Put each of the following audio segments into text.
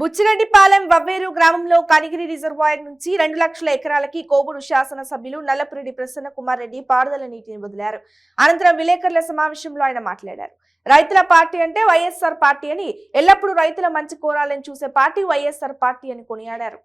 బుచ్చిరెడ్డిపాలెం వవ్వేరు గ్రామంలో కనిగిరి రిజర్వాయర్ నుంచి 2 లక్షల ఎకరాలకి కోవూరు శాసన సభ్యులు నల్లపురెడ్డి ప్రసన్న కుమార్ రెడ్డి పారుదల నీటిని వదిలారు. అనంతరం విలేకరుల సమావేశంలో ఆయన మాట్లాడారు. రైతుల పార్టీ అంటే వైఎస్ఆర్ పార్టీ అని, ఎల్లప్పుడూ రైతుల మంచి కోరాలని చూసే పార్టీ వైఎస్ఆర్ పార్టీ అని కొనియాడారు.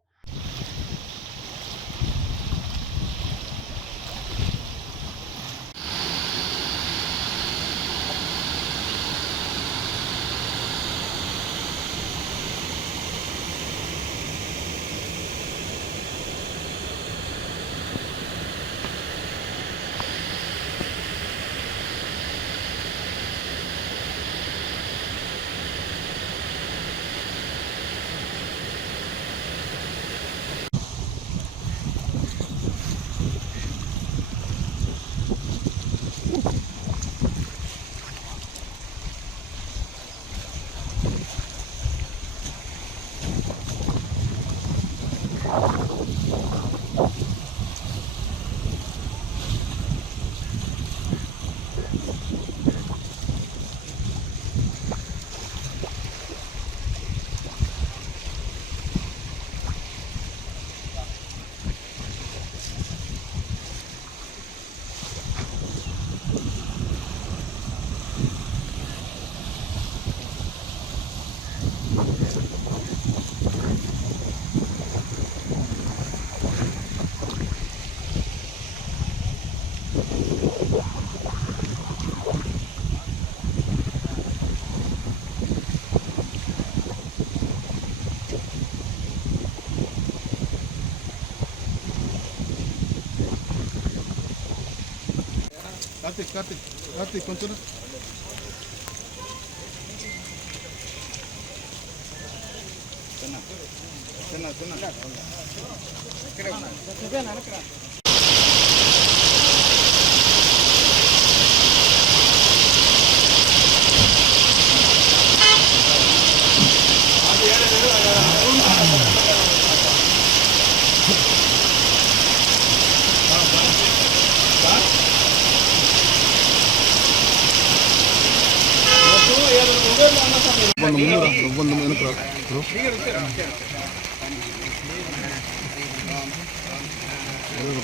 కార్తీక్ కొంచెం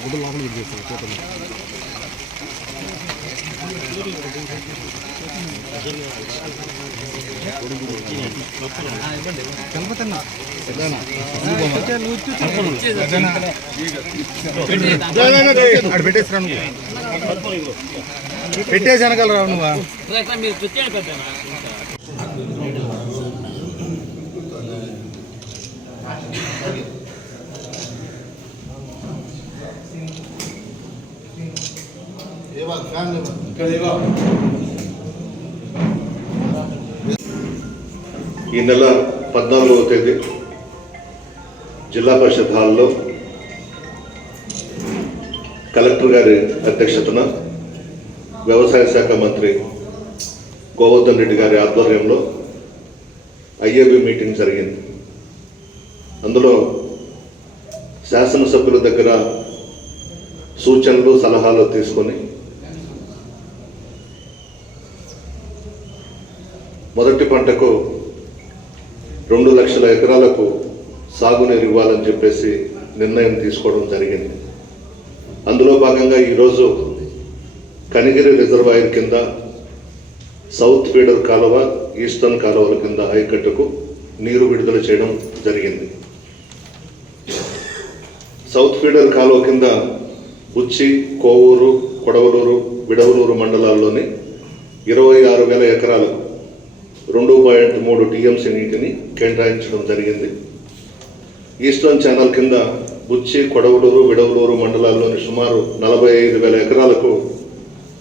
గుడ్డ లోపల చేస్తారు చేపలు పెట్టేసిరా పెట్టేసి అనగలరా నువ్వా ఈ నెల 14వ తేదీ జిల్లా పరిషత్ హాల్లో కలెక్టర్ గారి అధ్యక్షతన వ్యవసాయ శాఖ మంత్రి గోవర్ధన్ రెడ్డి గారి ఆధ్వర్యంలో ఐఏబీ మీటింగ్ జరిగింది. అందులో శాసనసభ్యుల దగ్గర సూచనలు సలహాలు తీసుకొని మొదటి పంటకు 2 లక్షల ఎకరాలకు సాగునీరు ఇవ్వాలని చెప్పేసి నిర్ణయం తీసుకోవడం జరిగింది. అందులో భాగంగా ఈరోజు కనిగిరి రిజర్వాయర్ కింద సౌత్ ఫీడర్ కాలువ, ఈస్టర్న్ కాలువల కింద ఆయకట్టుకు నీరు విడుదల చేయడం జరిగింది. సౌత్ ఫీడర్ కాలువ కింద బుచ్చి, కోవూరు, కొడవలూరు, విడవలూరు మండలాల్లోని 26,000 ఎకరాలకు 2.3 టీఎంసీ నీటిని కేటాయించడం జరిగింది. ఈస్టర్న్ ఛానల్ కింద బుచ్చి, కొడవలూరు, విడవలూరు మండలాల్లోని సుమారు 45,000 ఎకరాలకు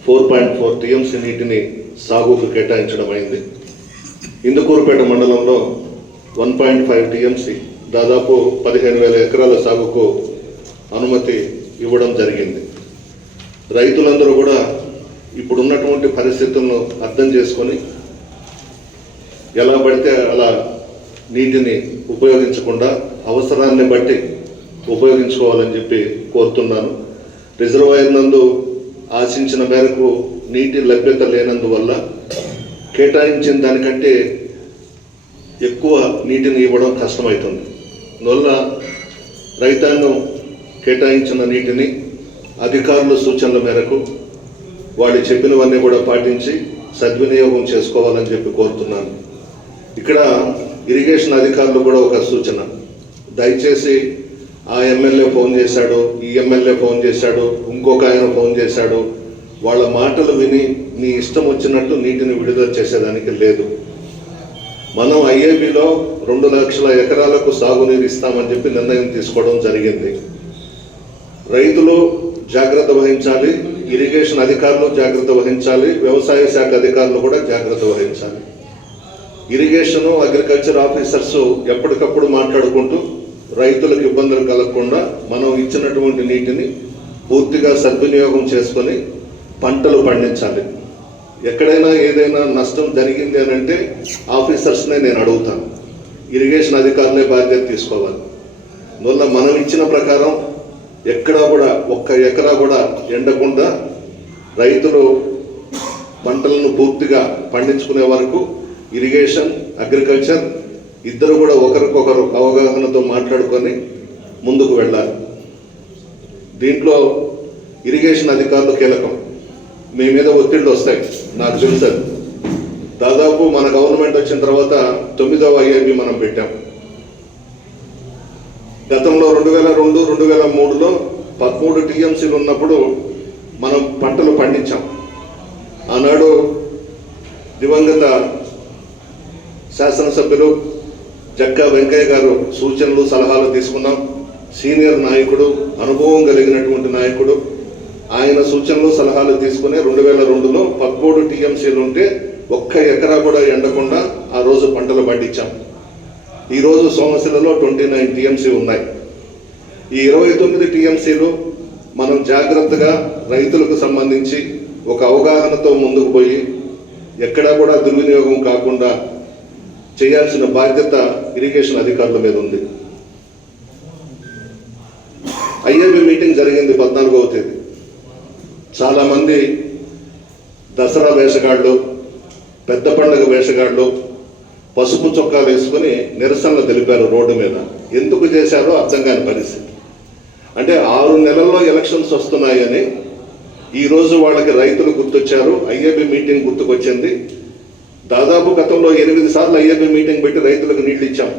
4.4 టీఎంసీ నీటిని సాగుకు కేటాయించడం అయింది. ఇందుకూరుపేట మండలంలో 1.5 టీఎంసీ దాదాపు 15,000 ఎకరాల సాగుకు అనుమతి ఇవ్వడం జరిగింది. రైతులందరూ కూడా ఇప్పుడున్నటువంటి పరిస్థితులను అర్థం చేసుకొని ఎలా పడితే అలా నీటిని ఉపయోగించకుండా అవసరాన్ని బట్టి ఉపయోగించుకోవాలని చెప్పి కోరుతున్నాను. రిజర్వాయర్ నందు ఆశించిన మేరకు నీటి లభ్యత లేనందువల్ల కేటాయించిన దానికంటే ఎక్కువ నీటిని ఇవ్వడం కష్టమవుతుంది. అందువల్ల రైతాంగం కేటాయించిన నీటిని అధికారుల సూచనల మేరకు వాళ్ళు చెప్పినవన్నీ కూడా పాటించి సద్వినియోగం చేసుకోవాలని చెప్పి కోరుతున్నాను. ఇక్కడ ఇరిగేషన్ అధికారులు కూడా ఒక సూచన, దయచేసి ఆ ఎమ్మెల్యే ఫోన్ చేశాడు, ఈ ఎమ్మెల్యే ఫోన్ చేశాడు, ఇంకొక ఆయన ఫోన్ చేశాడు, వాళ్ళ మాటలు విని నీ ఇష్టం వచ్చినట్టు నీటిని విడుదల చేసేదానికి లేదు. మనం ఐఏబిలో 2 లక్షల ఎకరాలకు సాగునీరు ఇస్తామని చెప్పి నిర్ణయం తీసుకోవడం జరిగింది. రైతులు జాగ్రత్త వహించాలి, ఇరిగేషన్ అధికారులు జాగ్రత్త వహించాలి, వ్యవసాయ శాఖ అధికారులు కూడా జాగ్రత్త వహించాలి. ఇరిగేషను అగ్రికల్చర్ ఆఫీసర్స్ ఎప్పటికప్పుడు మాట్లాడుకుంటూ రైతులకు ఇబ్బందులు కలగకుండా మనం ఇచ్చినటువంటి నీటిని పూర్తిగా సద్వినియోగం చేసుకొని పంటలు పండించాలి. ఎక్కడైనా ఏదైనా నష్టం జరిగింది అని అంటే ఆఫీసర్స్నే నేను అడుగుతాను, ఇరిగేషన్ అధికారులే బాధ్యత తీసుకోవాలి. అందువల్ల మనం ఇచ్చిన ప్రకారం ఎక్కడా కూడా 1 ఎకరా కూడా ఎండకుండా రైతులు పంటలను పూర్తిగా పండించుకునే వరకు ఇరిగేషన్ అగ్రికల్చర్ ఇద్దరు కూడా ఒకరికొకరు అవగాహనతో మాట్లాడుకొని ముందుకు వెళ్ళాలి. దీంట్లో ఇరిగేషన్ అధికారులు కీలకం. మీ మీద ఒత్తిళ్ళు వస్తాయి, నాకు తెలుసు. దాదాపు మన గవర్నమెంట్ వచ్చిన తర్వాత 9వ ఐఏబి మనం పెట్టాం. గతంలో 2002, 2003లో 13 టీఎంసీలు ఉన్నప్పుడు మనం పంటలు పండించాం. ఆనాడు దివంగత శాసనసభ్యులు జక్కా వెంకయ్య గారు సూచనలు సలహాలు తీసుకున్నాం. సీనియర్ నాయకుడు, అనుభవం కలిగినటువంటి నాయకుడు, ఆయన సూచనలు సలహాలు తీసుకుని 2002లో 13 టీఎంసీలు ఉంటే 1 ఎకరా కూడా ఎండకుండా ఆ రోజు పంటలు పండించాం. ఈరోజు సోమశిలలో 29 టీఎంసీ ఉన్నాయి. ఈ 29 టీఎంసీలు మనం జాగ్రత్తగా రైతులకు సంబంధించి ఒక అవగాహనతో ముందుకు పోయి ఎక్కడా కూడా దుర్వినియోగం కాకుండా చేయాల్సిన బాధ్యత ఇరిగేషన్ అధికారుల మీద ఉంది. ఐఏబి మీటింగ్ జరిగింది 14వ తేదీ. చాలామంది దసరా వేషగాళ్ళు, పెద్ద పండుగ వేషగాళ్ళు పసుపు చొక్కాలు వేసుకుని నిరసనలు తెలిపారు రోడ్డు మీద. ఎందుకు చేశారో అర్థం కాని పరిస్థితి. అంటే 6 నెలల్లో ఎలక్షన్స్ వస్తున్నాయని ఈరోజు వాళ్ళకి రైతులు గుర్తొచ్చారు, ఐఏబి మీటింగ్ గుర్తుకొచ్చింది. దాదాపు గతంలో 8 సార్లు ఐఏబి మీటింగ్ పెట్టి రైతులకు నీళ్లు ఇచ్చాం.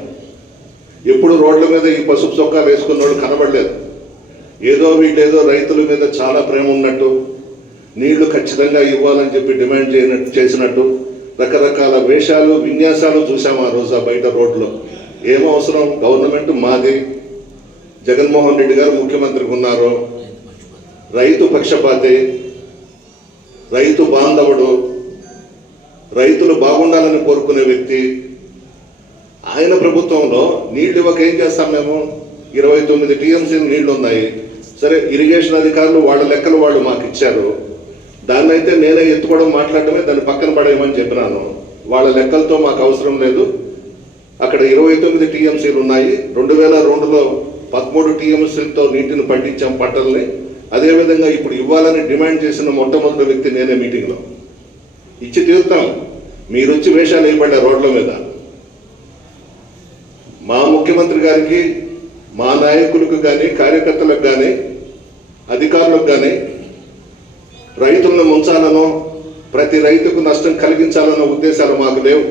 ఎప్పుడు రోడ్ల మీద ఈ పసుపు చొక్కాలు వేసుకున్న వాళ్ళు కనబడలేదు. ఏదో వీళ్ళేదో రైతుల మీద చాలా ప్రేమ ఉన్నట్టు, నీళ్లు ఖచ్చితంగా ఇవ్వాలని చెప్పి డిమాండ్ చేసినట్టు రకరకాల వేషాలు విన్యాసాలు చూసాము ఆ రోజు బయట రోడ్లో. ఏం అవసరం, గవర్నమెంట్ మాది, జగన్మోహన్ రెడ్డి గారు ముఖ్యమంత్రికి ఉన్నారు, రైతు పక్షపాతి, రైతు బాంధవుడు, రైతులు బాగుండాలని కోరుకునే వ్యక్తి. ఆయన ప్రభుత్వంలో నీళ్లు ఇవ్వక ఏం చేస్తాం మేము? 29 టీఎంసీలు నీళ్లు ఉన్నాయి. సరే, ఇరిగేషన్ అధికారులు వాళ్ళ లెక్కలు వాళ్ళు మాకు ఇచ్చారు. దాన్ని అయితే నేనే ఎత్తుకోవడం మాట్లాడటమే, దాన్ని పక్కన పడేయమని చెప్పినాను. వాళ్ళ లెక్కలతో మాకు అవసరం లేదు. అక్కడ 29 టీఎంసీలు ఉన్నాయి. 2002లో 13 టీఎంసీలతో నీటిని పండించాం పంటల్ని. అదేవిధంగా ఇప్పుడు ఇవ్వాలని డిమాండ్ చేసిన మొట్టమొదటి వ్యక్తి నేనే. మీటింగ్లో ఇచ్చి తీరుతాం. మీరు వచ్చి వేషాలు వేయబడ్డా రోడ్ల మీద. మా ముఖ్యమంత్రి గారికి, మా నాయకులకు కానీ, కార్యకర్తలకు కానీ, అధికారులకు కానీ రైతులను ముంచాలనో ప్రతి రైతుకు నష్టం కలిగించాలన్న ఉద్దేశాలు మాకు లేవు.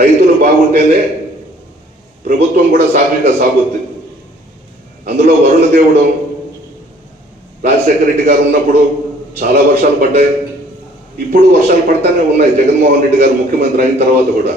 రైతులు బాగుంటేనే ప్రభుత్వం కూడా సాఫీగా సాగుద్ది. అందులో వరుణ దేవుడు రాజశేఖర రెడ్డి గారు ఉన్నప్పుడు చాలా వర్షాలు పడ్డాయి. ఇప్పుడు వర్షాలు పడతానే ఉన్నాయి, జగన్మోహన్ రెడ్డి గారు ముఖ్యమంత్రి అయిన తర్వాత కూడా.